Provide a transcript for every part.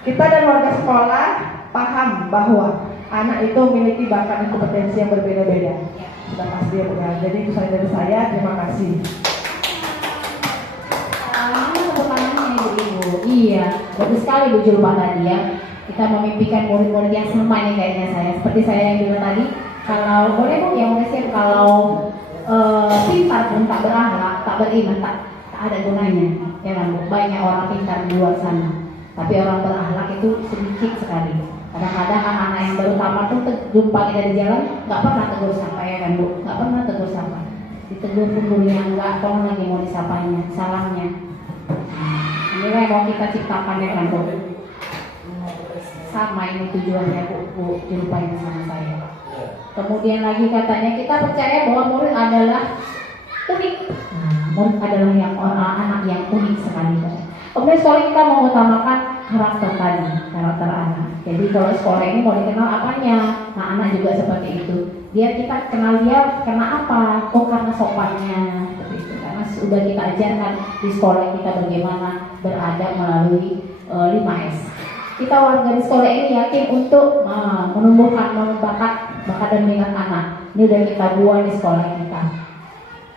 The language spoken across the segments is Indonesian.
Kita dan warga sekolah paham bahwa anak itu memiliki bakat dan kompetensi yang berbeda-beda. Sudah pasti ya Bu ya. Jadi itu saja dari saya. Terima kasih. Tepuk tangannya Ibu. Iya, bagus sekali Bu Julpa tadi ya. Kita memimpikan murid-murid yang sama nih kayaknya saya. Seperti saya yang bilang tadi, kalau boleh Bu yang mengasih kalau pintar pun tak berakhlak, tak beriman, tak ada gunanya. Ya kan Bu? Banyak orang pintar di luar sana, tapi orang berakhlak itu sedikit sekali. Kadang-kadang anak-anak yang baru tamat tuh jumpa kita di jalan, nggak pernah tegur sapa ya kan Bu? Nggak pernah tegur sapa. Ditegur pun gurunya nggak, tolong lagi mau disapanya, salahnya. Inilah yang mau kita ciptakan ya kan Bu? Sama ini tujuannya Bu Julpa sama saya. Kemudian lagi katanya kita percaya bahwa murid adalah unik. Murid adalah yang anak yang unik sekali. Kemudian sekolah kita mengutamakan karakter tadi, karakter anak. Jadi kalau sekolah ini mau dikenal apanya? Nah anak juga seperti itu. Dia kita kenal dia karena apa? Oh karena sopannya. Seperti itu. Karena sudah kita ajarkan di sekolah kita bagaimana beradab melalui 5S. Kita warga di sekolah ini yakin untuk menumbuhkan bakat dan minat anak. Ini udah kita buat di sekolah kita.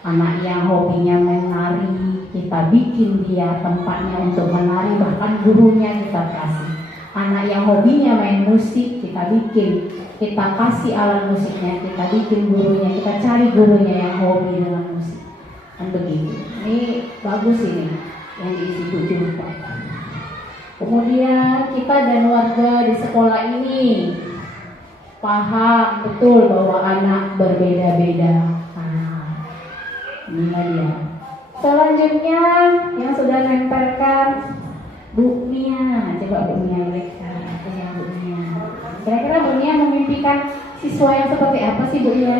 Anak yang hobinya menari, kita bikin dia tempatnya untuk menari, bahkan gurunya kita kasih. Anak yang hobinya main musik, kita bikin, kita kasih alat musiknya, kita bikin gurunya, kita cari gurunya yang hobi dengan musik. Dan begitu. Ini bagus ini yang diisi Bu Julpa. Kemudian kita dan warga di sekolah ini paham betul bahwa anak berbeda-beda. Inilah dia. Selanjutnya yang sudah nempelkan Bu Mia. Coba Bu Mia mereka. Bu Mia. Kira-kira Bu Mia memimpikan siswa yang seperti apa sih Bu Mia?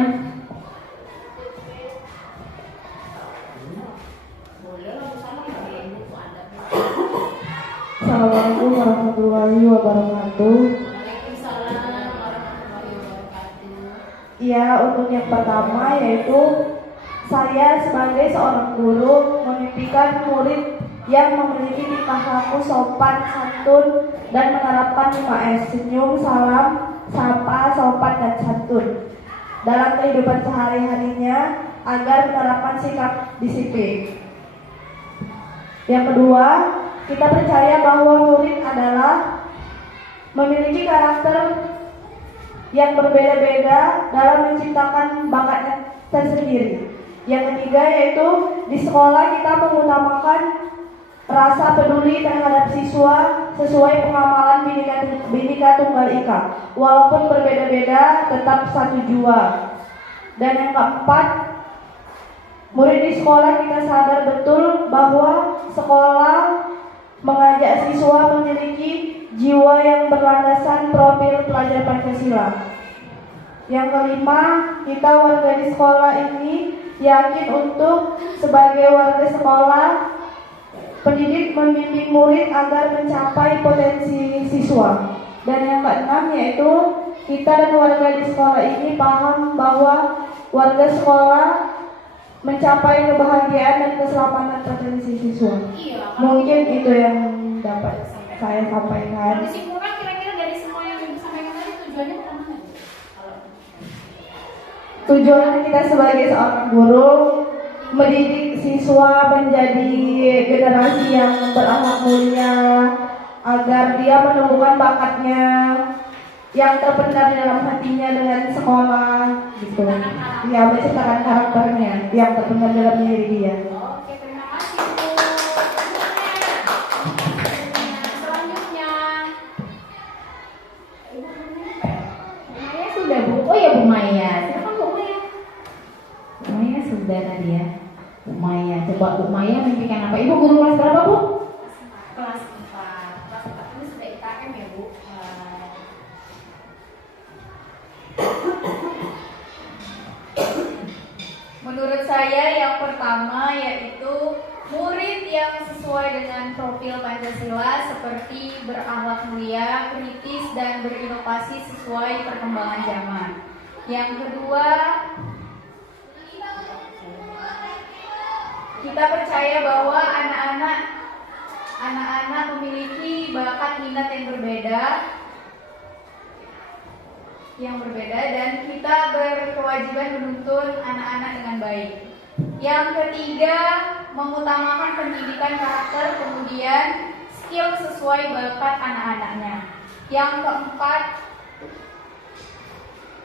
Assalamualaikum warahmatullahi wabarakatuh. Ya, untuk yang pertama yaitu saya sebagai seorang guru memimpikan murid yang memiliki tingkah laku sopan, santun, dan menerapkan 5S: senyum, salam, sapa, sopan, dan santun dalam kehidupan sehari-harinya agar menerapkan sikap disiplin. Yang kedua, kita percaya bahwa murid adalah memiliki karakter yang berbeda-beda dalam menciptakan bakatnya tersendiri. Yang ketiga yaitu di sekolah kita mengutamakan rasa peduli terhadap siswa sesuai pengamalan Bhinneka Tunggal Ika. Walaupun berbeda-beda tetap satu jua. Dan yang keempat, murid di sekolah kita sadar betul bahwa sekolah mengajak siswa memiliki jiwa yang berlandasan profil pelajar Pancasila. Yang kelima, kita warga di sekolah ini yakin untuk sebagai warga sekolah, pendidik membimbing murid agar mencapai potensi siswa. Dan yang keenam yaitu kita dan warga di sekolah ini paham bahwa warga sekolah mencapai kebahagiaan dan keselamatan potensi siswa. Mungkin itu yang dapat saya sampaikan. Kesimpulan kira-kira dari semua yang Ibu sampaikan tadi tujuannya kemana? Tujuan kita sebagai seorang guru mendidik siswa menjadi generasi yang berakhlak mulia agar dia menemukan bakatnya yang terpendam dalam hatinya dengan sekolah gitu. Ya, menciptakan karakternya yang terpendam dalam diri dia. Oke, terima kasih Bu. Selanjutnya Bu Maya sudah Bu. Oh ya Bu Maya. Silakan Bu Maya. Bu Maya sudah tadi ya. Bu Maya, coba Bu Maya mimpikan apa? Ibu guru kelas berapa Bu? Kelas 4. Kelas 4 ini sudah IKM ya Bu. Menurut saya yang pertama yaitu murid yang sesuai dengan profil Pancasila seperti berakhlak mulia, kritis, dan berinovasi sesuai perkembangan zaman. Yang kedua, kita percaya bahwa anak-anak memiliki bakat minat yang berbeda dan kita berkewajiban menuntun anak-anak dengan baik. Yang ketiga, mengutamakan pendidikan karakter, kemudian skill sesuai bakat anak-anaknya. Yang keempat,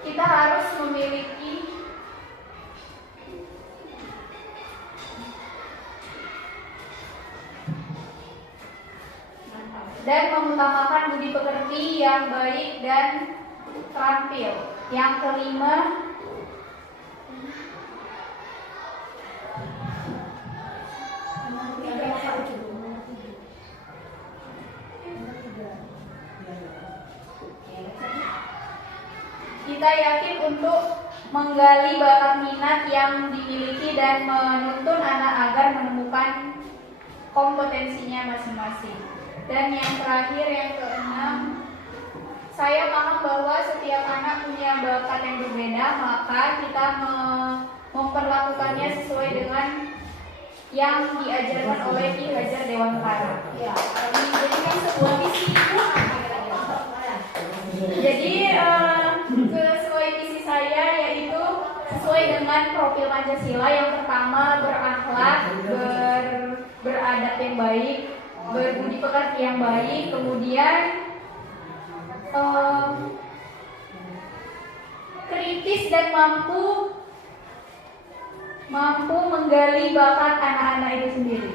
kita harus memiliki dan mengutamakan budi pekerti yang baik dan terampil. Yang kelima, kita yakin untuk menggali bakat minat yang dimiliki dan menuntun anak agar menemukan kompetensinya masing-masing. Dan yang terakhir, yang keenam, saya paham bahwa setiap anak punya bakat yang berbeda, maka kita memperlakukannya sesuai dengan yang diajarkan oleh Ki Hajar Dewantara. Ya, dijadikan sebuah visi. Jadi sesuai visi saya yaitu sesuai dengan profil Pancasila. Yang pertama, berakhlak, beradab yang baik, berbudi pekerti yang baik, kemudian kritis dan mampu menggali bakat anak-anak itu sendiri.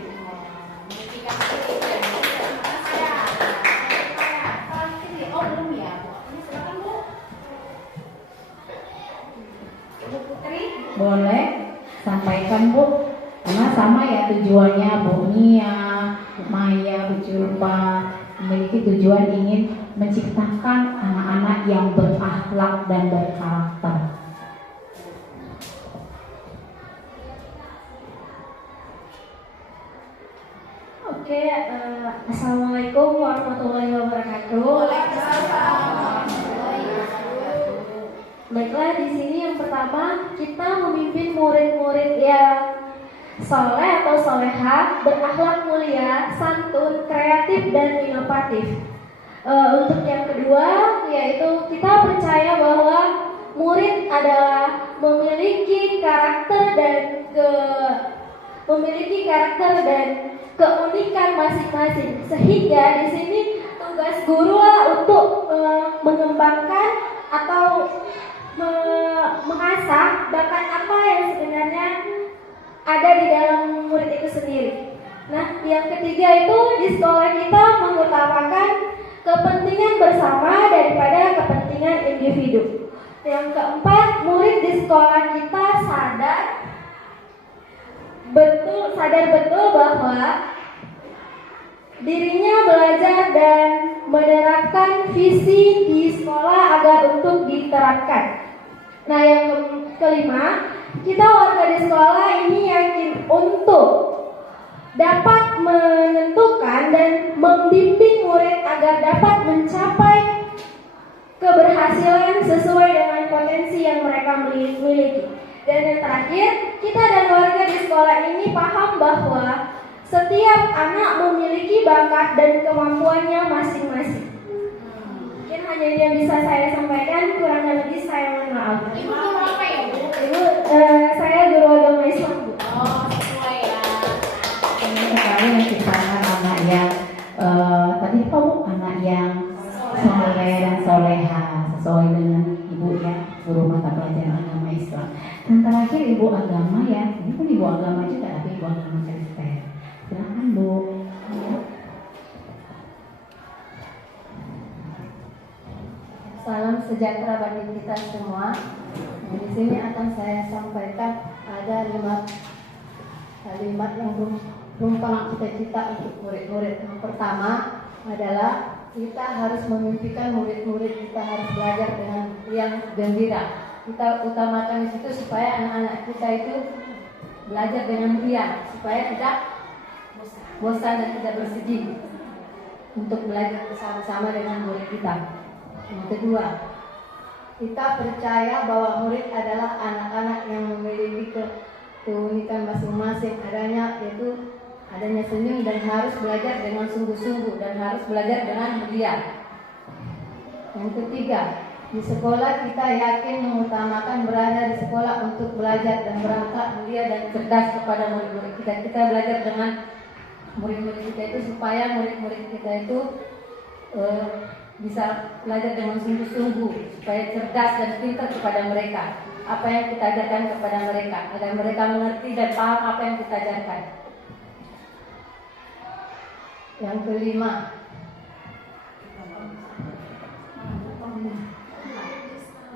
Oh belum ya, ini silakan Bu. Bu Putri. Boleh sampaikan Bu, karena sama ya tujuannya Bu Nia, Bu Maya, Bu Julpa memiliki tujuan ingin menciptakan anak-anak yang berakhlak dan berkarakter. Oke, Assalamualaikum warahmatullahi wabarakatuh. Baiklah, di sini yang pertama kita memimpin murid-murid yang soleh atau soleha, berakhlak mulia, santun, kreatif dan inovatif. Untuk yang kedua, yaitu kita percaya bahwa murid adalah memiliki karakter dan keunikan masing-masing, sehingga di sini tugas guru lah untuk mengembangkan atau mengasah bakat apa yang sebenarnya ada di dalam murid itu sendiri. Nah, yang ketiga itu di sekolah kita mengutamakan kepentingan bersama daripada kepentingan individu. Yang keempat, murid di sekolah kita sadar betul bahwa dirinya belajar dan menerapkan visi di sekolah agar untuk diterapkan. Nah, yang kelima, kita warga di sekolah ini yakin untuk dapat menentukan dan membimbing murid agar dapat mencapai keberhasilan sesuai dengan potensi yang mereka miliki. Dan yang terakhir, kita dan warga di sekolah ini paham bahwa setiap anak memiliki bakat dan kemampuannya masing-masing. Mungkin hanya ini yang bisa saya sampaikan, kurang lebih saya mohon maaf. Ibu guru apa ya Bu? Ibu, saya guru agama Islam Bu. Oh, sesuai ya. Ini sekali menciptakan anak yang tadi apa Bu? Anak yang soleh dan soleha sesuai dengan ibu ya, guru mata pelajaran agama Islam. Dan terakhir ibu agama ya, ini pun ibu agama juga tapi ibu agama Kristen. Silakan Bu. Salam sejahtera bagi kita semua. Di sini akan saya sampaikan ada 5 kalimat yang merupakan cita-cita untuk murid-murid. Yang pertama adalah kita harus memimpikan murid-murid, kita harus belajar dengan yang gembira. Kita utamakan di situ supaya anak-anak kita itu belajar dengan riang, supaya tidak bosan dan tidak bersedih untuk belajar bersama-sama dengan murid kita. Yang kedua, kita percaya bahwa murid adalah anak-anak yang memiliki keunikan masing-masing, adanya yaitu adanya senyum dan harus belajar dengan sungguh-sungguh dan harus belajar dengan mulia. Yang ketiga, di sekolah kita yakin mengutamakan berada di sekolah untuk belajar dan berangkat mulia dan cerdas kepada murid-murid kita. Kita belajar dengan murid-murid kita itu supaya murid-murid kita itu bisa belajar dengan sungguh-sungguh, supaya cerdas dan pintar kepada mereka. Apa yang kita ajarkan kepada mereka, agar mereka mengerti dan paham apa yang kita ajarkan. Yang kelima,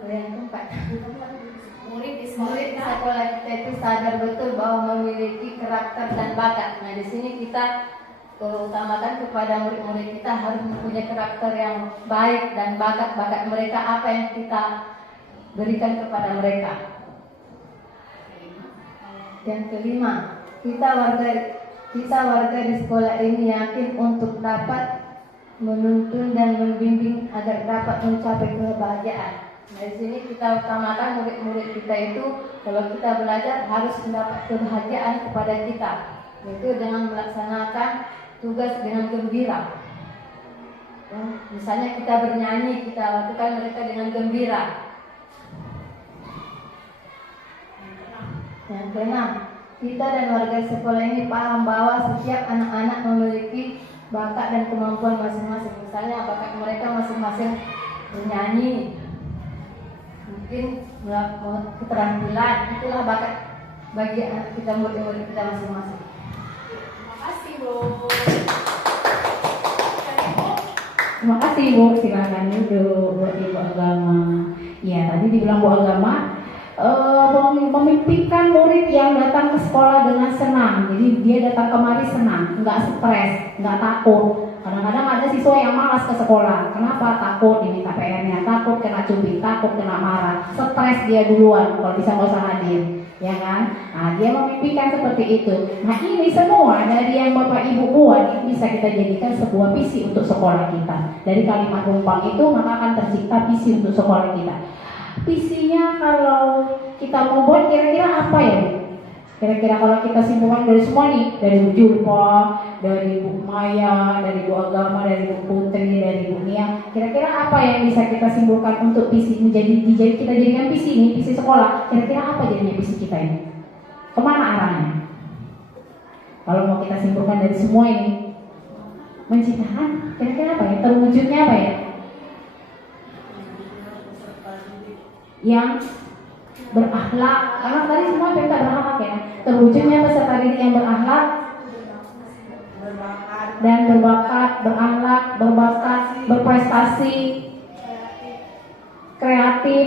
yang keempat, murid di sekolah kita itu sadar betul bahwa memiliki karakter dan bakat. Nah, di sini kita utamakan kepada murid-murid kita harus mempunyai karakter yang baik dan bakat mereka apa yang kita berikan kepada mereka. Yang kelima, kita warga di sekolah ini yakin untuk dapat menuntun dan membimbing agar dapat mencapai kebahagiaan. Nah, di sini kita utamakan murid-murid kita itu kalau kita belajar harus mendapat kebahagiaan kepada kita, yaitu dengan melaksanakan tugas dengan gembira. Misalnya kita bernyanyi, kita lakukan mereka dengan gembira. Yang keenam, kita dan warga sekolah ini paham bahwa setiap anak-anak memiliki bakat dan kemampuan masing-masing. Misalnya bakat mereka masing-masing bernyanyi, mungkin keterampilan, itulah bakat bagi anak kita, murid-murid kita masing-masing. Terima kasih Bu, silakan duduk buat Ibu Agama. Ya, tadi dibilang Bu Agama memimpikan murid yang datang ke sekolah dengan senang. Jadi dia datang kemari senang, nggak stres, nggak takut. Kadang-kadang ada siswa yang malas ke sekolah. Kenapa? Takut diminta PR-nya, takut kena cubit, takut kena marah, stres dia duluan kalau bisa nggak usah hadir, ya kan? Nah, dia memimpikan seperti itu. Nah, ini semua dari yang Bapak Ibu buat ini bisa kita jadikan sebuah visi untuk sekolah kita. Dari kalimat rumpang itu maka akan tercipta visi untuk sekolah kita. Visinya kalau kita mau buat kira-kira apa ya Bu? Kira-kira kalau kita simpulkan dari semua nih, dari Bu Julpa, dari Bu Maya, dari Bu Agama, dari Bu Putri, dari Bu Nia, kira-kira apa yang bisa kita simpulkan untuk visi kita jadikan visi ini, visi sekolah? Kira-kira apa jadinya visi kita ini? Kemana arahnya? Kalau mau kita simpulkan dari semua ini, menciptakan kira-kira apa ya? Terwujudnya apa ya? Yang berakhlak, karena tadi semua minta berakhlak ya. Terwujudnya peserta didik yang berakhlak dan berbakat, berakhlak, berbakat, berprestasi, kreatif,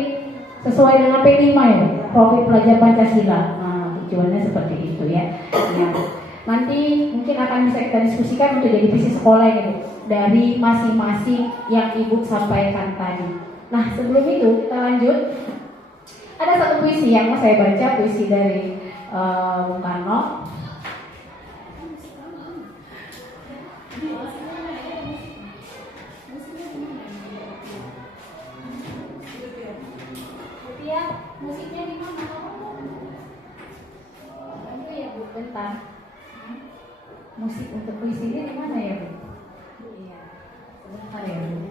sesuai dengan P5 ya, profil pelajar Pancasila. Nah, tujuannya seperti itu ya. Nanti mungkin akan bisa kita diskusikan untuk jadi visi sekolah ini dari masing-masing yang Ibu sampaikan tadi. Nah, sebelum itu kita lanjut. Ada satu puisi yang mau saya baca, puisi dari Bung Karno. Ya, musiknya di mana? Itu ya Bu, bentar. Musik untuk puisi ini di mana ya Bu? Iya, sebentar ya Bu.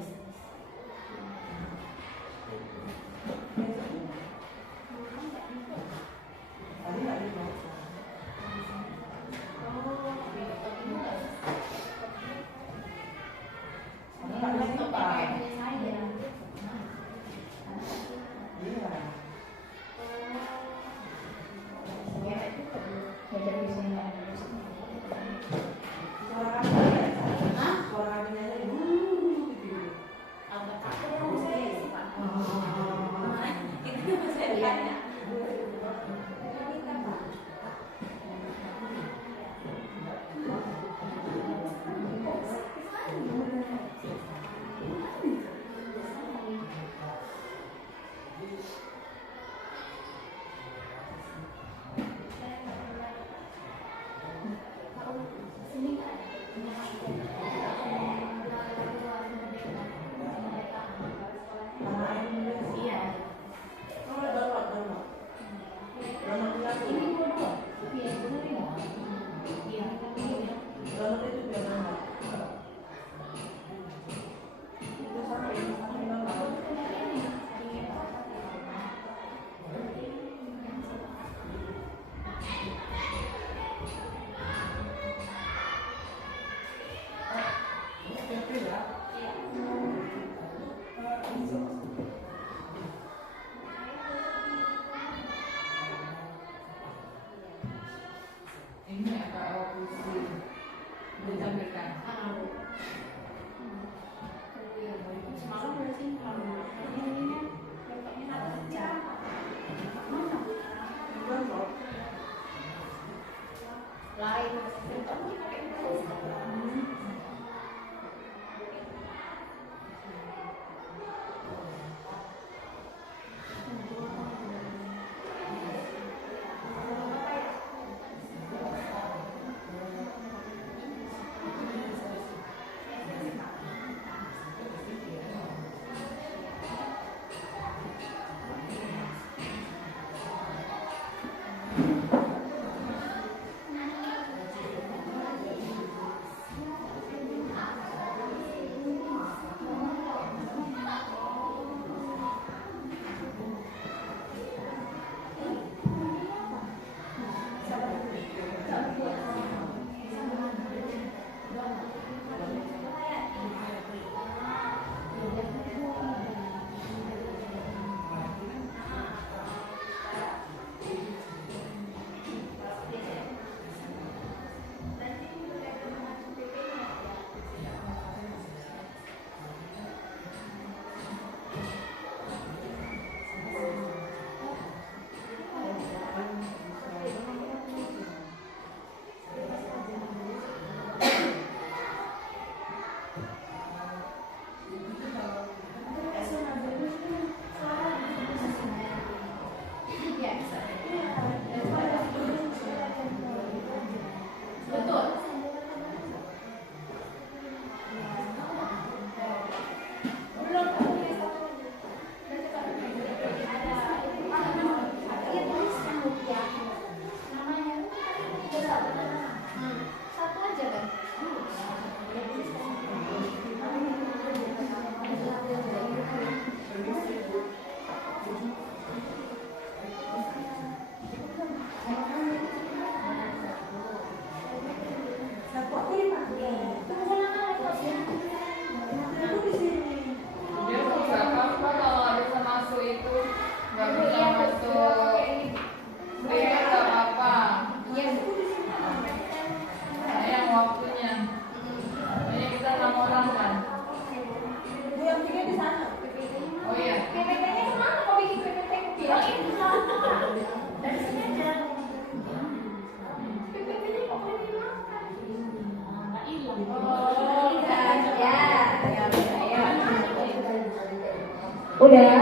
Udah?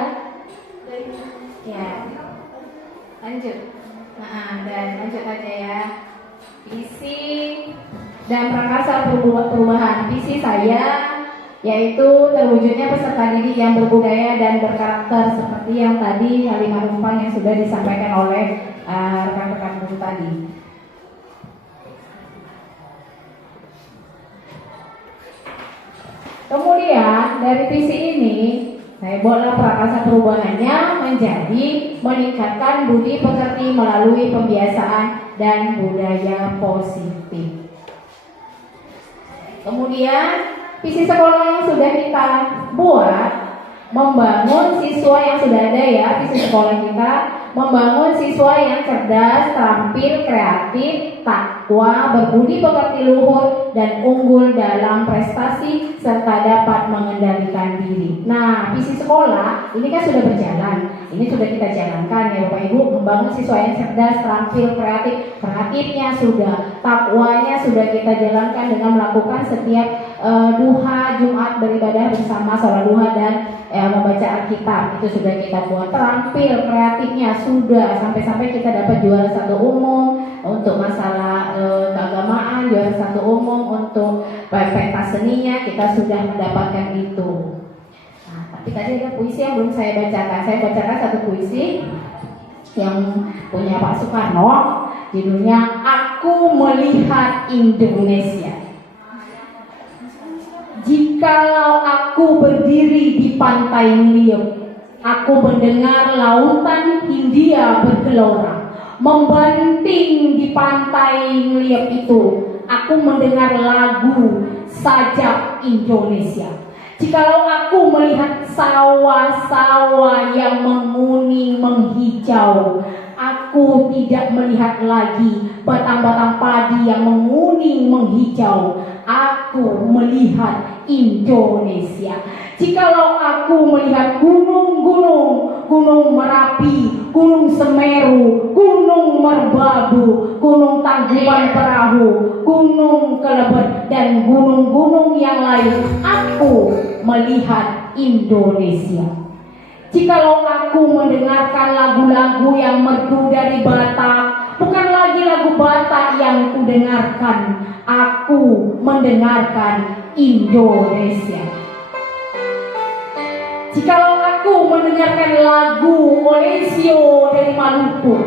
Ya. Lanjut. Dan lanjut aja ya. Visi dan prakarsa perubahan. Visi saya yaitu terwujudnya peserta didik yang berbudaya dan berkarakter seperti yang tadi kalimat umpan yang sudah disampaikan oleh rekan-rekan guru tadi. Kemudian dari visi ini saya buatlah prakarsa perubahannya menjadi meningkatkan budi pekerti melalui pembiasaan dan budaya positif. Kemudian visi sekolah yang sudah kita buat membangun siswa yang sudah ada ya, visi sekolah kita membangun siswa yang cerdas, terampil, kreatif, takwa, berbudi pekerti luhur, dan unggul dalam prestasi serta dapat mengendalikan diri. Nah, visi sekolah ini kan sudah berjalan, ini sudah kita jalankan ya Bapak Ibu, membangun siswa yang cerdas, terampil, kreatif. Kreatifnya sudah, takwanya sudah kita jalankan dengan melakukan setiap duha Jumat beribadah bersama, sholat duha dan membaca Alkitab. Itu sudah kita buat. Terampil, kreatifnya sudah, sampai-sampai kita dapat juara 1 umum untuk masalah keagamaan, juara 1 umum untuk pentas seninya, kita sudah mendapatkan itu. Nah, tapi tadi ada puisi yang belum saya bacakan. Saya bacakan satu puisi yang punya Pak Soekarno, judulnya Aku Melihat Indonesia. Jikalau aku berdiri di pantai Ngeliep, aku mendengar lautan Hindia bergelora. Membanting di pantai Ngeliep itu, aku mendengar lagu sajak Indonesia. Jikalau aku melihat sawah-sawah yang menguning menghijau, aku tidak melihat lagi batang-batang padi yang menguning menghijau. Aku melihat Indonesia. Jikalau aku melihat gunung-gunung, Gunung Merapi, Gunung Semeru, Gunung Merbabu, Gunung Tangkuban Perahu, Gunung Kelebet, dan gunung-gunung yang lain, aku melihat Indonesia. Jikalau aku mendengarkan lagu-lagu yang merdu dari Batak, bukan lagi lagu Batak yang kudengarkan, aku mendengarkan Indonesia. Jikalau aku mendengarkan lagu Olesio dari Maluku,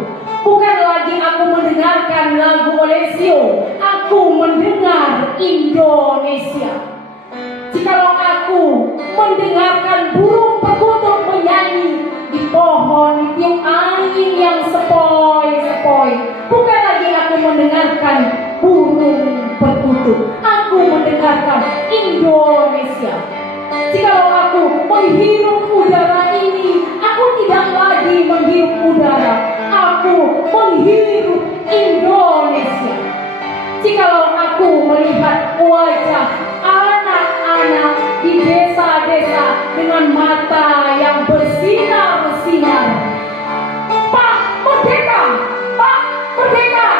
bukan lagi aku mendengarkan lagu Olesio, aku mendengar Indonesia. Jikalau aku mendengarkan burung perkutut menyanyi di pohon, ditiup angin yang sepoi-sepoi, bukan lagi aku mendengarkan burung perkutut, aku mendengarkan Indonesia. Jikalau aku menghirup udara ini, aku tidak lagi menghirup udara, aku menghirup Indonesia. Jikalau aku melihat wajah anak-anak di desa-desa dengan mata yang bersinar-sinar, Pak Merdeka, Pak Merdeka,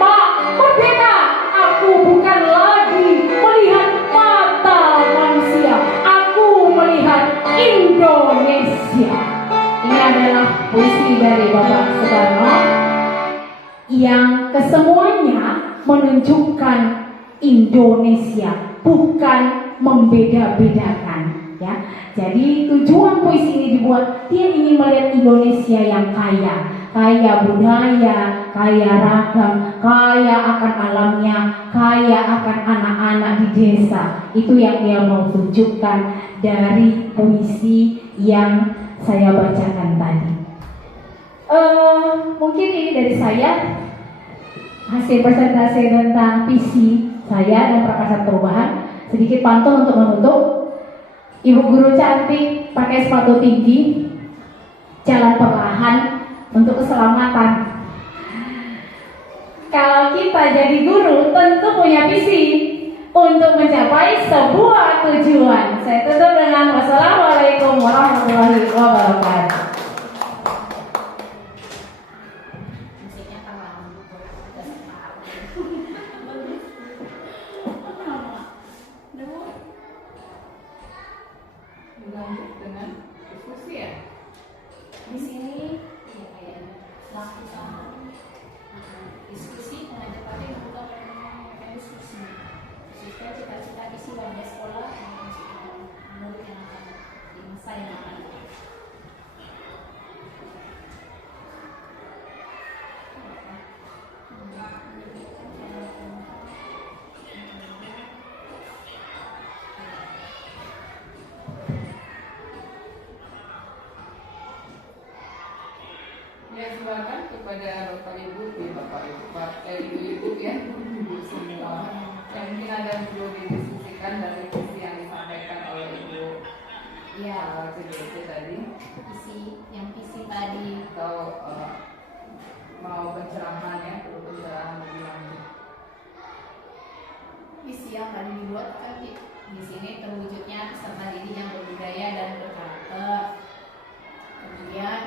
Pak Merdeka, aku bukan lagi melihat mata manusia, aku melihat Indonesia. Ini adalah puisi dari Bapak Soekarno yang kesemuanya menunjukkan Indonesia, bukan membeda-bedakan ya. Jadi tujuan puisi ini dibuat, dia ingin melihat Indonesia yang kaya, kaya budaya, kaya ragam, kaya akan alamnya, kaya akan anak-anak di desa. Itu yang dia mau tunjukkan dari puisi yang saya bacakan tadi. Mungkin ini dari saya, hasil presentasi tentang visi saya dan prakarsa perubahan. Sedikit pantun untuk menutup. Ibu guru cantik pakai sepatu tinggi, jalan perlahan untuk keselamatan. Kalau kita jadi guru tentu punya visi untuk mencapai sebuah tujuan. Saya tutup dengan wassalamualaikum warahmatullahi wabarakatuh. Lanjut dengan diskusi ya. Di sini ya kayak laku sama diskusi pengajarannya juga mereka diskusi cita-cita isi wajah sekolah menurut yang akan di masa yang akan datang. Ya, silakan kepada Bapak Ibu, ibu-ibu ya, ibu semua. Yang mungkin ada yang perlu didiskusikan dari visi yang disampaikan oleh Ibu CDC tadi, Visi tadi atau mau pencerahan ya, perlu pencerahan lebih lanjut. visi yang tadi dibuat kan di sini terwujudnya peserta didik yang berbudaya dan berkarakter. Kemudian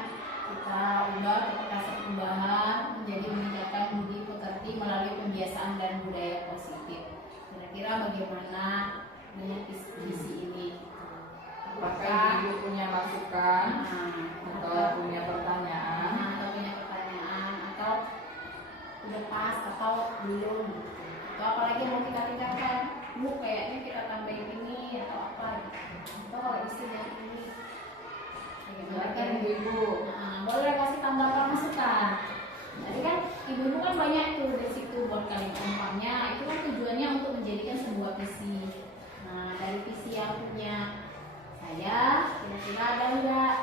kita kasih perubahan menjadi meningkatkan budi pekerti melalui pembiasaan dan budaya positif. Kira-kira bagaimana dengan visi ini? Apakah Ibu punya masukan atau punya pertanyaan? Atau udah pas atau belum? Atau apalagi mau kita tingkatkan? Bu, kayaknya kita tambahin ini atau apa? Atau kalau istilah ini? Silakan Ibu. Boleh kasih tambahan masukan. Tadi kan ibu-ibu kan banyak tuh dari situ buat kalian umpamanya. Itu kan tujuannya untuk menjadikan sebuah visi. Nah, dari visi yang punya saya, kira-kira ada nggak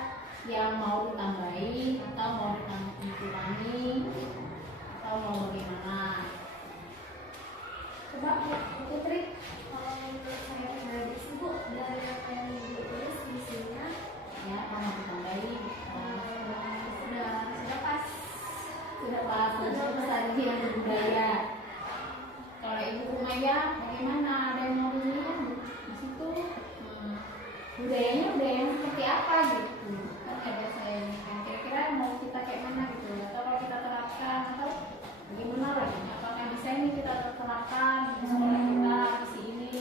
yang mau ditambahin atau mau dikurangi atau mau bagaimana? Coba Bu Putri. Kalau menurut saya pribadi sih Bu, dari apa yang Ibu tulis visinya Ya, mau ditambahin. sudah pas. Sudah pas untuk lestari yang berbudaya. Kalau Ibu Umaya, bagaimana? Ada yang mau dilihat di situ? Budayanya budaya yang seperti apa gitu? Kan ada saya ini kan. Kira-kira mau kita kayak mana gitu? Atau kalau kita terapkan atau bagaimana lagi? Apakah bisa ini kita terapkan di sekolah kita visi ini?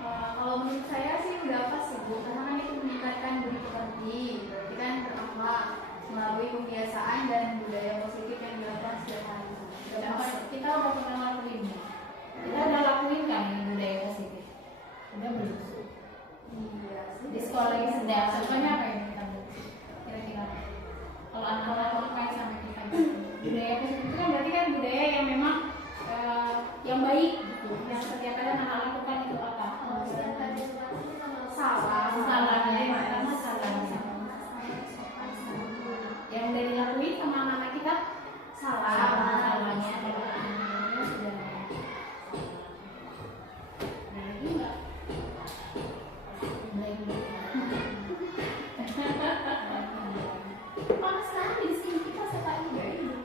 Kalau menurut saya sih udah pas ya Bu, karena kan itu meningkatkan budi pekerti, berarti kan berakhlak melalui pembiasaan dan budaya positif yang dilakukan setiap hari. Udah pas. Kita udah pernah lakuin. Kita udah lakuin kan ini budaya positif? Udah belum? Iya sih. Di sekolah ini sedang contohnya apa yang kita buat kira-kira kalau anak-anak terkait sama kita budaya positif itu kan berarti kan budaya yang memang yang baik gitu yang setiap kali anak lakukan itu apa salah yang udah dilakuin sama anak-anak kita salahnya adalah anak-anaknya sudah lagi nggak panas sekali di sini kita sekali dari ini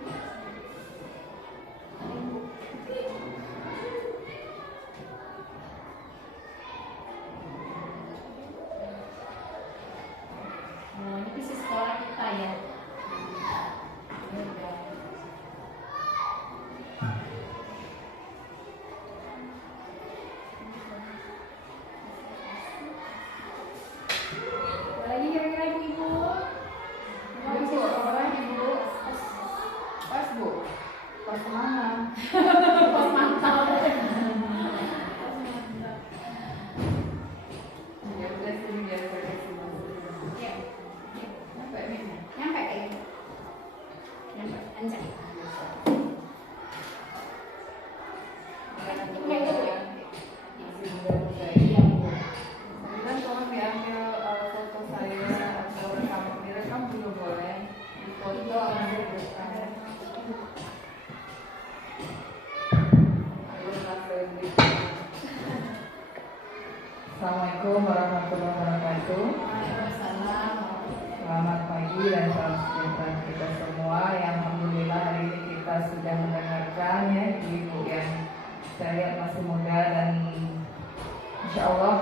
visi sekolah kita ya. Lagi kira-kira ibu-ibu Ibu, apa Ibu? Pas Bu? Pas mana? pas mantap Ya udah sini biar saya sini. ya Sampai ini. nyampe kayak gitu nyampe ancak kayak gitu ya iya Bu. Kemudian tolong diambil foto saya atau rekaman direkam juga boleh. Di foto ambil bukan. Assalamualaikum warahmatullahi wabarakatuh. Waalaikumsalam. Selamat pagi dan salam sejahtera kita semua. Yang alhamdulillah hari ini kita sudah mendengarkan ya ibu yang saya lihat masih muda dan insya Allah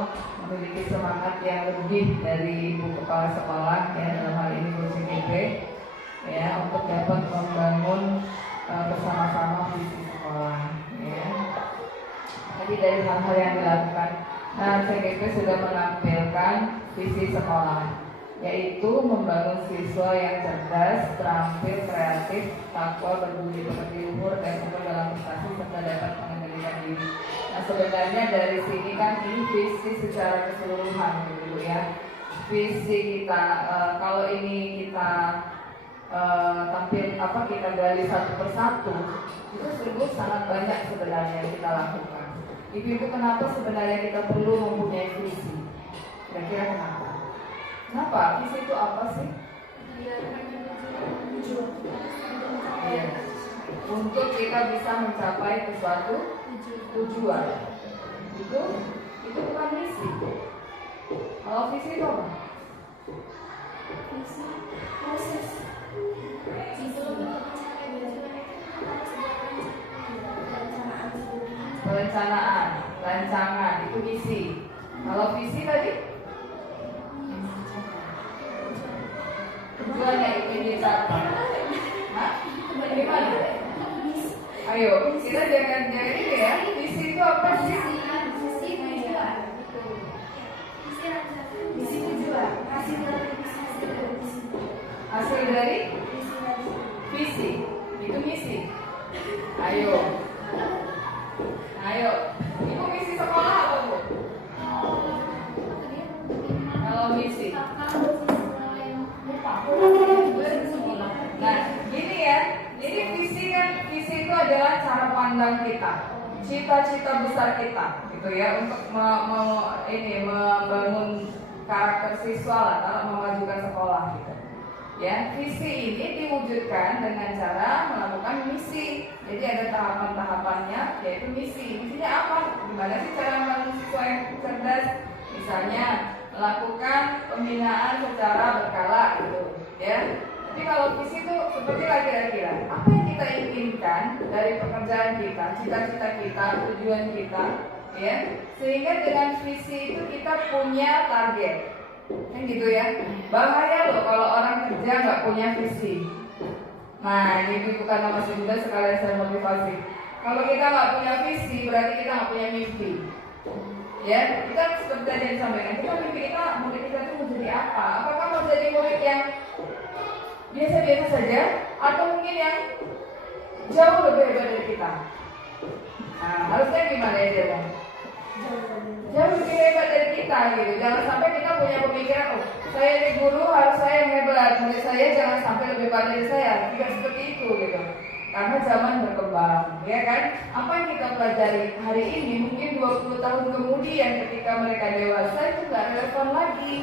memiliki semangat yang lebih dari ibu kepala sekolah ya dalam hal ini Bu CDP ya untuk dapat membangun bersama-sama visi sekolah ya. Jadi dari hal-hal yang dilakukan Nah, CGP sudah menampilkan visi sekolah, yaitu membangun siswa yang cerdas, terampil, kreatif, takwa, berbudi pekerti luhur, dan unggul dalam prestasi serta dapat mengendalikan diri. Nah, sebenarnya dari sini kan ini visi secara keseluruhan, gitu ya. Visi kita, kalau ini kita tampil kita gali satu persatu, itu sungguh sangat banyak sebenarnya yang kita lakukan. Ibu-ibu, kenapa sebenarnya kita perlu mempunyai visi? Kira-kira kenapa? Kenapa? Visi itu apa sih? Iya. Untuk kita bisa mencapai sesuatu tujuan. Itu bukan misi. Kalau visi itu apa? Visi proses. Sebelum kita mencapai tujuan itu harus Perencanaan, rancangan, itu visi. Kalau visi tadi? Tujuannya itu dicapai. Hah? Bagaimana? Ayo, kita jangan ini ya. Visi itu apa sih? Hasil dari visi. Itu misi. Ayo. Ibu misi sekolah apa, Bu? Kalau misi. Nah, gini ya. Jadi visi itu adalah cara pandang kita, cita-cita besar kita, gitu ya, untuk membangun karakter siswa lah, dalam memajukan sekolah, gitu. Ya, visi ini diwujudkan dengan cara melakukan misi. Jadi ada tahapan-tahapannya, yaitu misi. Misinya apa? Gimana sih cara membangun siswa yang cerdas? Misalnya melakukan pembinaan secara berkala, gitu, ya. Tapi kalau visi itu seperti kira-kira apa yang kita inginkan dari pekerjaan kita, cita-cita kita, tujuan kita, ya. Sehingga dengan visi itu kita punya target. Kan gitu ya. Bahaya loh kalau orang kerja nggak punya visi. Nah, ini bukan masih muda sekalian saya motivasi. Kalau kita nggak punya visi, berarti kita nggak punya mimpi. Ya, kita seperti tadi yang disampaikan, kita mimpi kita, murid kita itu mau jadi apa? Apakah mau jadi murid yang biasa-biasa saja, atau mungkin yang jauh lebih hebat dari kita? Nah, harusnya gimana ya dia? Jauh lebih hebat dari kita, gitu. Jangan sampai kita punya pemikiran, oh, saya ini guru, harus saya yang hebat, murid saya jangan sampai lebih hebat dari saya. Tidak seperti itu, gitu. Karena zaman berkembang, ya kan? Apa yang kita pelajari hari ini mungkin 20 tahun kemudian ketika mereka dewasa itu nggak relevan lagi,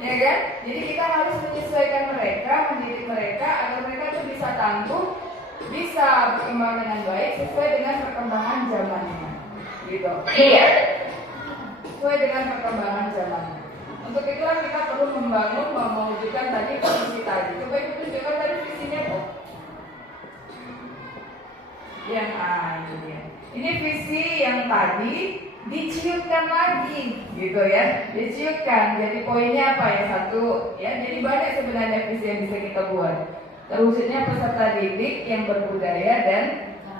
ya kan? Jadi kita harus menyesuaikan mereka, mendidik mereka agar mereka itu bisa tangguh, bisa berkembang dengan baik sesuai dengan perkembangan zamannya, gitu. Iya. Sesuai dengan perkembangan zamannya. Untuk itulah kita perlu membangun, mewujudkan tadi visi tadi. Coba itu tunjukkan tadi visinya, Bu. Ini visi yang tadi diciutkan lagi, gitu ya, diciutkan. Jadi poinnya apa ya? Satu, ya. Jadi banyak sebenarnya visi yang bisa kita buat. Terwujudnya peserta didik yang berbudaya dan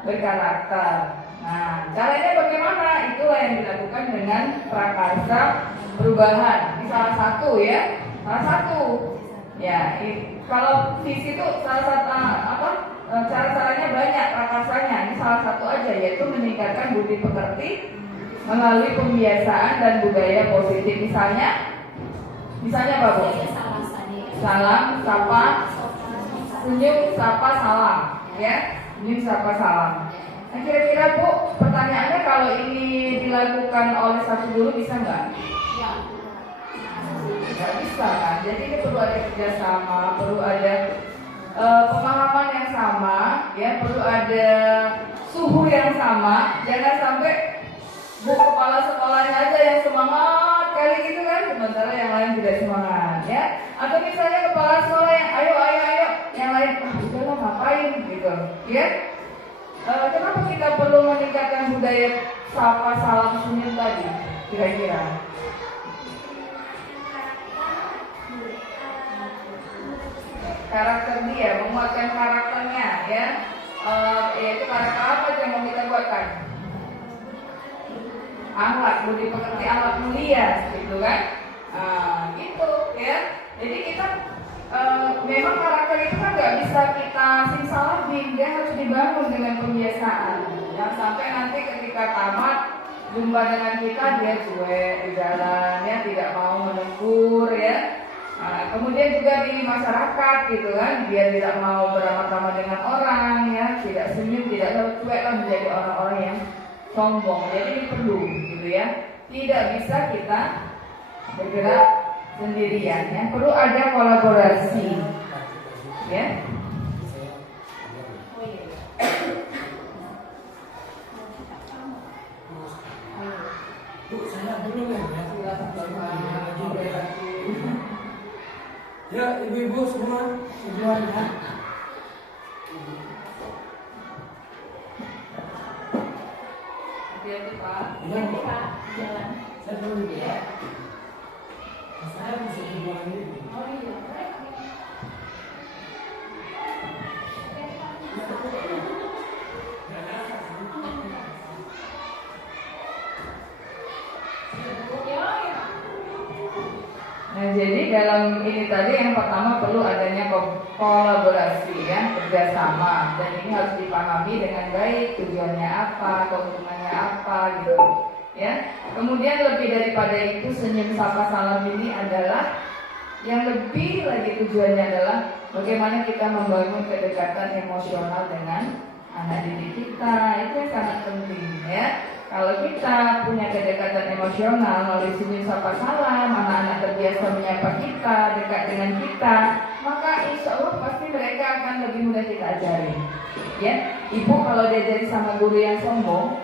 berkarakter. Nah, caranya bagaimana? Itulah yang dilakukan dengan prakarsa perubahan. Ini salah satu ya, salah satu. Ya, kalau visi itu salah satu cara-caranya banyak, prakarsanya. Ini salah satu aja, yaitu meningkatkan budi pekerti melalui pembiasaan dan budaya positif. Misalnya apa, Bu? Salam, sapa, senyum, sapa, salam, ya. Senyum, sapa, salam. Nah, kira-kira, Bu, pertanyaannya kalau ini dilakukan oleh satu guru bisa nggak? Nggak bisa kan? Jadi ini perlu ada kerjasama, perlu ada pemahaman yang sama, ya, perlu ada suhu yang sama. Jangan sampai Bu kepala sekolahnya aja yang semangat kali gitu kan, sementara yang lain tidak semangat, ya. Atau misalnya kepala sekolah yang ayo, yang lain udahlah ngapain gitu, ya. Kenapa kita perlu meningkatkan budaya sapa, salam, senyum tadi? Kira-kira? Karakter dia, menguatkan karakternya, ya. Yaitu karakter apa yang mau kita buatkan? akhlak budi pekerti, akhlak mulia, gitu kan? Gitu ya. Jadi kita memang karakter itu kan nggak bisa kita simsalabim, dia harus dibangun dengan kebiasaan. Yang sampai nanti ketika tamat jumpa dengan kita dia cuek di jalan, ya tidak mau menegur ya. Kemudian juga di masyarakat gitu kan, dia tidak mau beramah-tamah dengan orang ya, tidak senyum, tidak cuek kan, menjadi orang-orang yang sombong. Jadi ini perlu gitu ya. Tidak bisa kita bergerak sendirian ya, perlu ada kolaborasi ya. Bu, saya belum ya. Ya, ibu-ibu semua, duluan ya. Hati-hati Pak. Iya, Bu. Jalan. Saya dulu ya. Saya bisa duluan ini. Oh iya. Nah, jadi dalam ini tadi yang pertama perlu adanya kolaborasi ya, kerjasama, dan ini harus dipahami dengan baik tujuannya apa, keuntungannya apa gitu ya. Kemudian lebih daripada itu, senyum sapa salam ini adalah yang lebih lagi tujuannya adalah bagaimana kita membangun kedekatan emosional dengan anak didik kita. Itu yang sangat penting ya. Kalau kita punya kedekatan emosional melalui senyum sapa salam, anak-anak terbiasa menyapa kita, dekat dengan kita, maka insya Allah pasti mereka akan lebih mudah kita ajari. Ya, ibu kalau diajari sama guru yang sombong,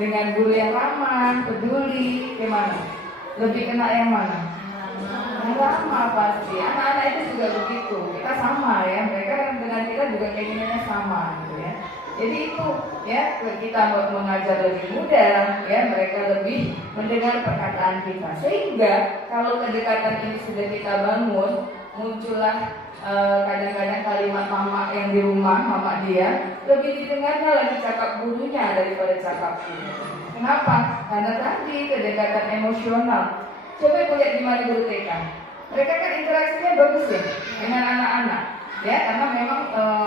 dengan guru yang ramah, peduli, gimana? Lebih kena yang mana? Yang ramah pasti. Anak-anak itu juga begitu. Kita sama ya, mereka dengan kita juga keinginannya sama, gitu ya. Jadi itu ya, kita mengajar lebih mudah ya, mereka lebih mendengar perkataan kita. Sehingga kalau kedekatan ini sudah kita bangun, muncullah kadang-kadang kalimat mama yang di rumah, mama dia lebih didengarnya lagi cakap gurunya daripada cakap guru. Kenapa? Karena tadi kedekatan emosional. Coba ibu lihat di mana guru TK. Mereka kan interaksinya bagus ya dengan anak-anak. Ya, karena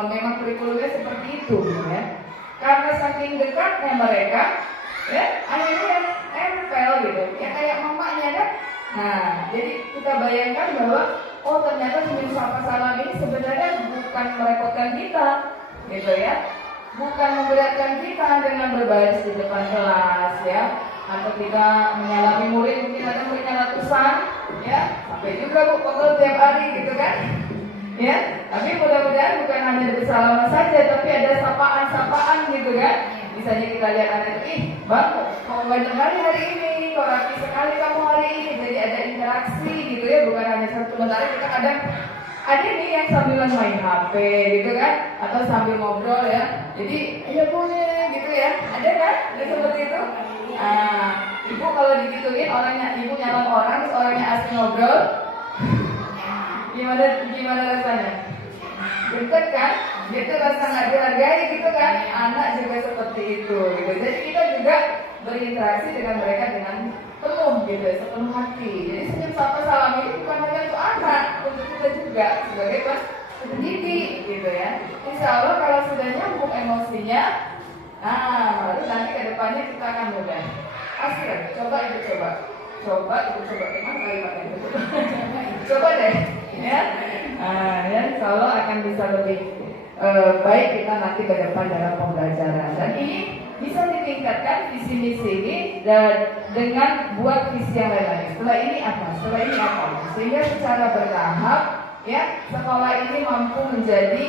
memang kurikulumnya seperti itu, ya. Karena saking dekatnya mereka, ya, akhirnya nempel gitu, ya kayak mamanya kan. Nah, jadi kita bayangkan bahwa oh ternyata senyum sapa salam ini sebenarnya bukan merepotkan kita, gitu ya, bukan memberatkan kita dengan berbaris di depan kelas, ya, atau kita menyalami murid, mungkin ada muridnya ratusan, ya, sampai juga bu pokoknya tiap hari gitu kan. Ya, tapi mudah-mudahan bukan hanya bersalaman saja, tapi ada sapaan-sapaan gitu kan. Misalnya kita lihat anak itu, ih bang, kok banyak kali hari ini, kok rapi sekali kamu hari ini. Jadi ada interaksi gitu ya, bukan hanya satu. Sementara kita kadang ada nih yang sambilan main HP gitu kan, atau sambil ngobrol ya. Jadi ayo boleh gitu ya, ada kan? Ada seperti itu. Ibu kalau digituin orangnya, ibu nyalon orang, terus orangnya asli ngobrol. Gimana rasanya? Deket kan? Gitu rasa nggak dihargai gitu kan? Anak juga seperti itu gitu. Jadi kita juga berinteraksi dengan mereka dengan penuh gitu, sepenuh hati. Jadi senyum sapa salam ini bukan hanya untuk anak, untuk kita juga sebagai pendidik gitu ya. Insya Allah kalau sudah nyambung emosinya, baru nanti ke depannya kita akan mudah. Asli kan? Coba ibu coba gimana kalimatnya itu? Coba deh. Ya, insya Allah akan bisa lebih baik kita nanti ke depan dalam pembelajaran. Dan ini bisa ditingkatkan visi misi ini dan dengan buat visi yang lain. Setelah ini apa? Sehingga secara bertahap ya sekolah ini mampu menjadi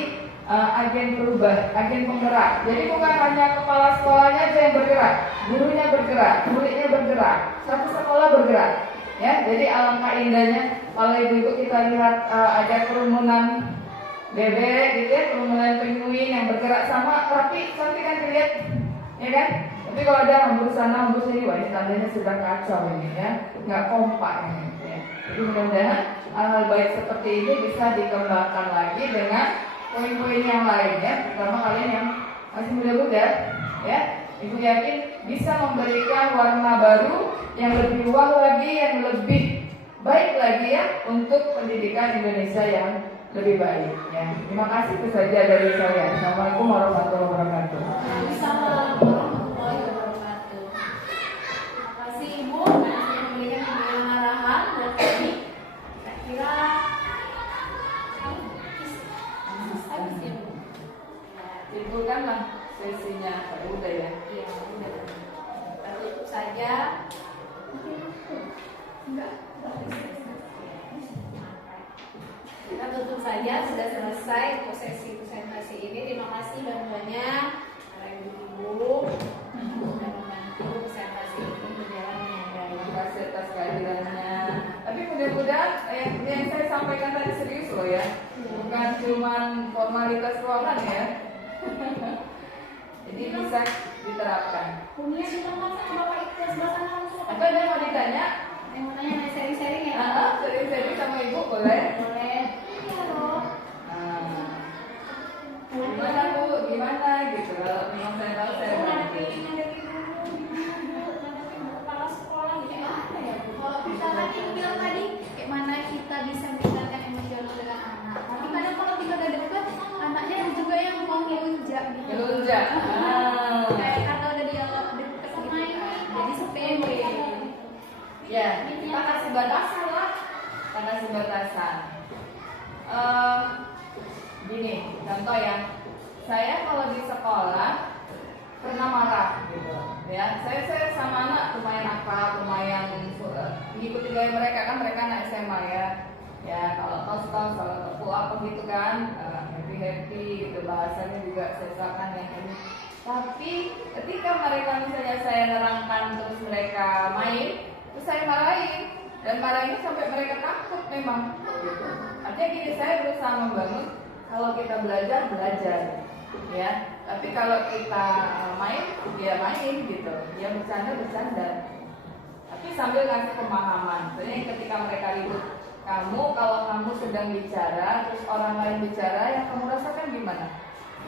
agen berubah, agen penggerak. Jadi bukan hanya kepala sekolahnya aja yang bergerak, gurunya bergerak, muridnya bergerak, satu sekolah bergerak. Ya, jadi alangkah indahnya kalau ibu-ibu kita lihat ada kerumunan bebek gitu ya, kerumunan penguin yang bergerak sama rapi, cantik kan dilihat, ya kan? Tapi kalau ada hambur sana, hambur sini, wah ini tandanya sudah kacau ini ya, nggak kompak ini. Ya. Jadi mudah-mudahan hal-hal baik seperti ini bisa dikembangkan lagi dengan poin-poin yang lain ya, terutama kalian yang masih muda-muda, ya. Ibu yakin bisa memberikan warna baru yang lebih wah lagi, yang lebih baik lagi ya untuk pendidikan Indonesia yang lebih baik ya. Terima kasih, itu saja dari saya. Assalamualaikum warahmatullahi wabarakatuh. Assalamualaikum warahmatullahi wabarakatuh. Terima kasih Ibu karena sudah memberikan pemberian arahan buat kami. Saya kira habis ya Bu. Simpulkanlah sesinya, udah ya. Iya, udah. Kita tutup saja. Enggak. Kita tutup saja, sudah selesai sesi presentasi ini. Terima kasih bantuannya para ibu-ibu sudah membantu presentasi ini berjalan dengan baik. Terima kasih atas kehadirannya. Tapi mudah-mudahan yang saya sampaikan tadi serius loh ya, bukan cuman formalitas ruangan ya. Jadi bisa diterapkan. Punya di tempat sama Bapak Ibu sebelah sana langsung. Apa ada yang mau ditanya? Yang mau tanya sharing-sharing ya? Sering-sering sama ibu boleh? Boleh. Iya loh. Gimana Bu? Gimana gitu? Kalau memang saya tahu saya bantu. Kepala sekolah kayak apa ya Bu? Kalau kita tadi bilang tadi kayak mana kita bisa meningkatkan emosional dengan anak. Tapi kadang kalau kita udah dekat, anaknya ada juga yang mau ngelunjak gitu. Ngelunjak. Kayak karena udah dianggap dekat gitu. Jadi sepele. Ya, kita kasih batasan lah. Kita kasih batasan. Gini, contoh ya. Saya kalau di sekolah pernah marah gitu. Ya, saya sama anak lumayan akrab, lumayan ngikutin gaya mereka kan, mereka anak SMA ya. Ya, kalau tos kalau tepuk apa gitu kan, happy gitu, bahasanya juga sesakan yang ini. Tapi ketika mereka misalnya saya nerangkan terus mereka main, terus saya marahin, dan marahnya sampai mereka takut memang gitu. Artinya gini, saya berusaha membangun kalau kita belajar ya, tapi kalau kita main ya main gitu, ya bercanda, tapi sambil ngasih pemahaman. Sebenarnya ketika mereka ribut, kalau kamu sedang bicara terus orang lain bicara, yang kamu rasakan gimana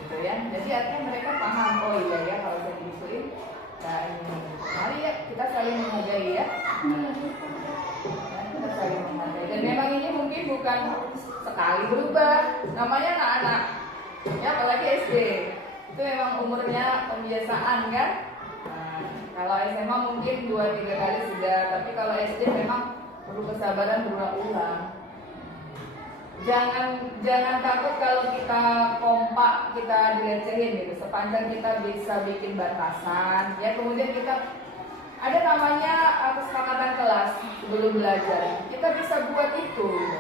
gitu ya. Jadi artinya mereka paham, oh iya ya kalau saya digituin. Nah ini, mari ya kita saling menghargai ya. Kita saling menghargai. Dan memang ini mungkin bukan sekali berubah. Namanya anak-anak, ya apalagi SD. Itu memang umurnya pembiasaan kan. Nah, kalau SMA mungkin 2-3 kali sudah, tapi kalau SD memang perlu kesabaran berulang-ulang. Jangan takut kalau kita kompak, kita dilecehin gitu. Sepanjang kita bisa bikin batasan, ya kemudian kita ada namanya kesepakatan kelas sebelum belajar. Kita bisa buat itu gitu,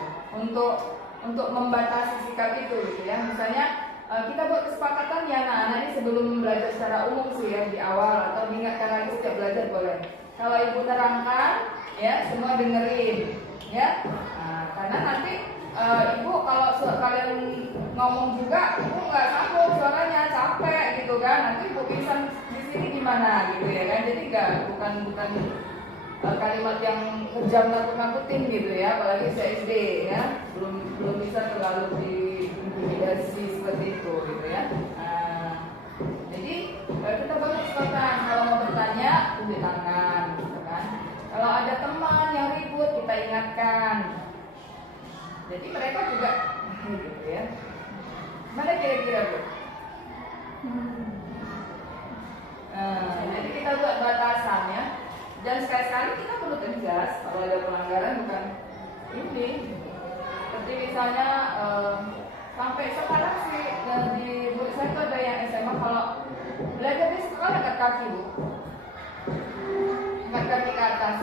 untuk membatasi sikap itu gitu ya. Misalnya kita buat kesepakatan ya anak-anak ini sebelum belajar secara umum sih ya di awal, atau diingatkan lagi setiap belajar boleh. Kalau ibu terangkan ya semua dengerin ya. Nah, karena nanti ibu kalau kalian ngomong juga, ibu nggak sanggup suaranya capek gitu kan, nanti ibu pingsan di sini gimana gitu ya kan. Jadi bukan kalimat yang kejam nakut-nakutin gitu ya, apalagi SD ya, belum bisa terlalu diintimidasi seperti itu gitu ya. Jadi kita baru kesempatan kalau mau bertanya tunjuk tangan gitu kan. Kalau ada teman yang ribut kita ingatkan. Jadi mereka juga gitu ya. Mana kira-kira Bu? Jadi kita buat batasan ya. Dan sekali-sekali kita perlu tegas kalau ada pelanggaran, bukan ini. Seperti misalnya sampai sekarang sih di murid saya itu ada yang SMA kalau belajar di sekolah angkat kaki Bu, angkat kaki ke atas.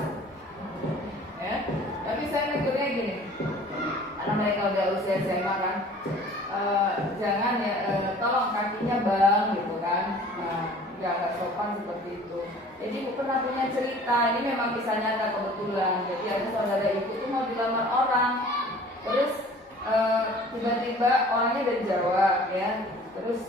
Ya, tapi saya negurnya gini. Karena mereka udah usia SMA kan, jangan ya, tolong kakinya bang gitu kan, nggak sopan seperti itu. Jadi ibu pernah punya cerita, ini memang kisah nyata kebetulan. Jadi ada saudara ibu itu mau dilamar orang, terus tiba-tiba orangnya dari Jawa ya, terus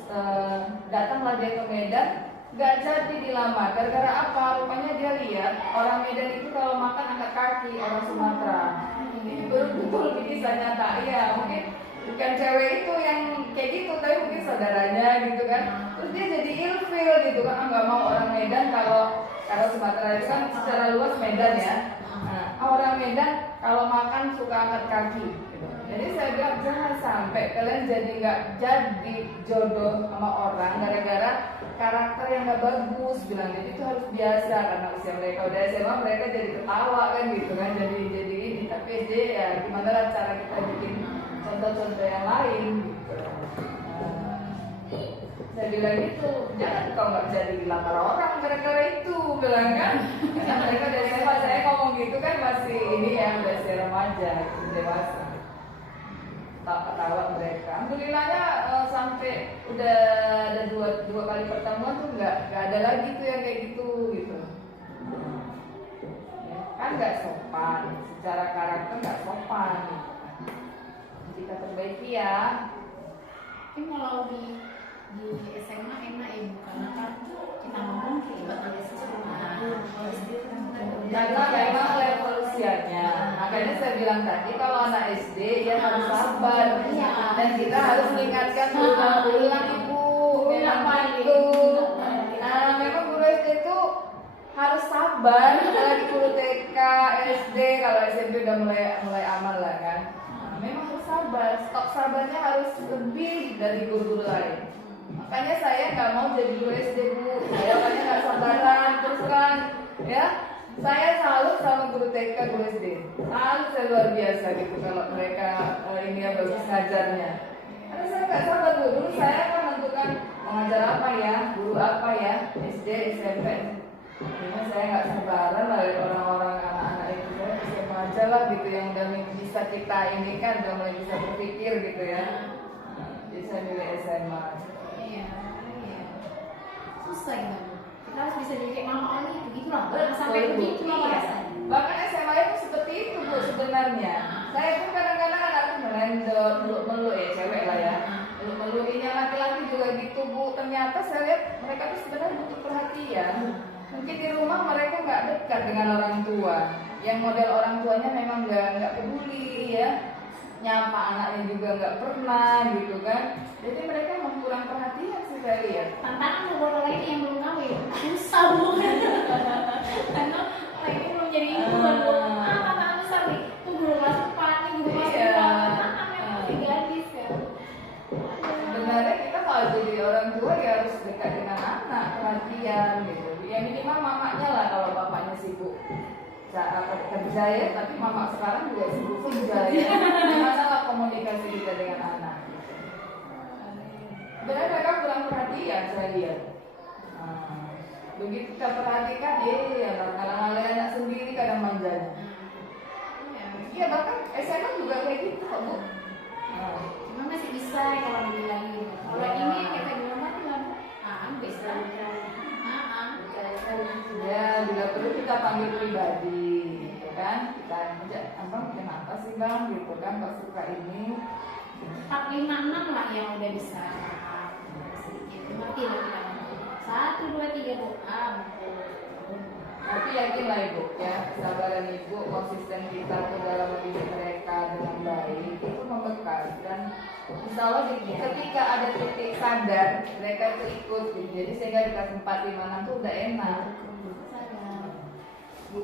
datanglah dia ke Medan, nggak jadi dilamar. Gara-gara apa? Rupanya dia lihat orang Medan itu kalau makan angkat kaki, orang Sumatera. Ini betul-betul kisah nyata. Iya, mungkin bukan cewek itu yang kayak gitu, tapi mungkin saudaranya gitu kan. Terus dia jadi ilfil gitu kan, nggak mau orang Medan. Kalau Sumatera itu kan secara luas Medan ya. Nah, orang Medan kalau makan suka angkat kaki gitu. Jadi saya bilang jangan sampai kalian jadi jodoh sama orang gara-gara karakter yang gak bagus, bilang jadi itu harus biasa karena usia mereka udah SMA, mereka jadi ketawa kan gitu kan, jadi ini. Tapi dia ya gimana lah cara kita bikin contoh-contoh yang lain gitu. Saya bilang gitu, jangan kau nggak jadi dilamar orang gara-gara itu, bilang kan. Karena mereka dari SMA, saya ngomong gitu kan masih ini ya, masih remaja, dewasa. Tak ketawa mereka. Alhamdulillahnya sampai udah ada dua kali pertemuan tuh nggak ada lagi tuh yang kayak gitu. Ya, kan nggak sopan, secara karakter nggak sopan. Kita perbaiki ya. Tapi kalau di SMA enak ya, karena kan kita ngomong tiba-tiba Karena memang level usianya. Makanya saya bilang tadi kalau anak SD dia harus sabar. Dan kita harus mengingatkan berulang-ulang ibu. Memang itu. Nah, memang guru SD itu harus sabar. Apalagi guru TK, SD, kalau SMP udah mulai aman lah kan. Nah, memang harus sabar. Stok sabarnya harus lebih dari guru-guru lain. Makanya saya nggak mau jadi guru SD bu. Saya makanya nggak sabaran terus kan, ya. Saya salut sama guru TK, guru SD. Salut, saya luar biasa gitu kalau mereka ini ya bagus ngajarnya. Karena saya nggak sabar bu. Dulu saya kan menentukan mengajar apa ya, guru apa ya, SD, SMP. Ini saya nggak sabaran lah orang-orang anak-anak itu. Saya bisa mengajar lah gitu yang udah bisa kita ini kan, udah mulai bisa berpikir gitu ya. Jadi saya milih SMA. Iya. Susah ya. Kita harus bisa jadi kayak mama ini begitulah. Jangan sampai begitu lah bahasanya. Bahkan SMA itu seperti itu bu sebenarnya. Saya pun kadang-kadang anakku melendot, meluk-meluk ya cewek lah ya. Meluk-meluk ini yang laki-laki juga gitu bu. Ternyata saya lihat mereka tuh sebenarnya butuh perhatian. Mungkin di rumah mereka nggak dekat dengan orang tua. Yang model orang tuanya memang nggak peduli ya. Nyapa anaknya juga nggak pernah gitu kan. Jadi mereka memang kurang perhatian sih saya lihat. Tantangan beberapa lain yang belum kawin susah bu. Karena lagi belum jadi ibu kan bu. Tantangan besar nih. Tuh guru kelas 4 nih, guru kelas 4. Memang masih gadis ya. Sebenarnya kita kalau jadi orang tua ya harus dekat dengan anak, perhatian gitu. Ya minimal mamanya lah kalau bapaknya sibuk kerja ya, tapi mama sekarang juga sibuk kerja ya. Gimana lah komunikasi kita dengan anak? Sebenarnya mereka kurang perhatian saya lihat. Nah, begitu kita perhatikan, ya kadang-kadang anak sendiri kadang manjanya. Iya bahkan SMA juga kayak gitu kok bu. Cuma masih bisa kalau dibilangin. Kalau ini kayak bilang mati lah. Bisa. Ya bila perlu kita panggil pribadi, gitu kan? Kita ajak, abang kenapa sih bang? Gitu kan? Kok suka ini? 4, 5, 6 lah yang udah bisa. Sedikit. Ngerti lah kita. 1, 2, 3 bu. Tapi yakin lah ibu ya, kesabaran ibu, konsisten kita tuh dalam mendidik mereka dengan baik itu membekas dan insya Allah ketika ada titik sadar mereka itu ikut gitu. Jadi sehingga di kelas 4, 5, 6 tuh udah enak. Bu,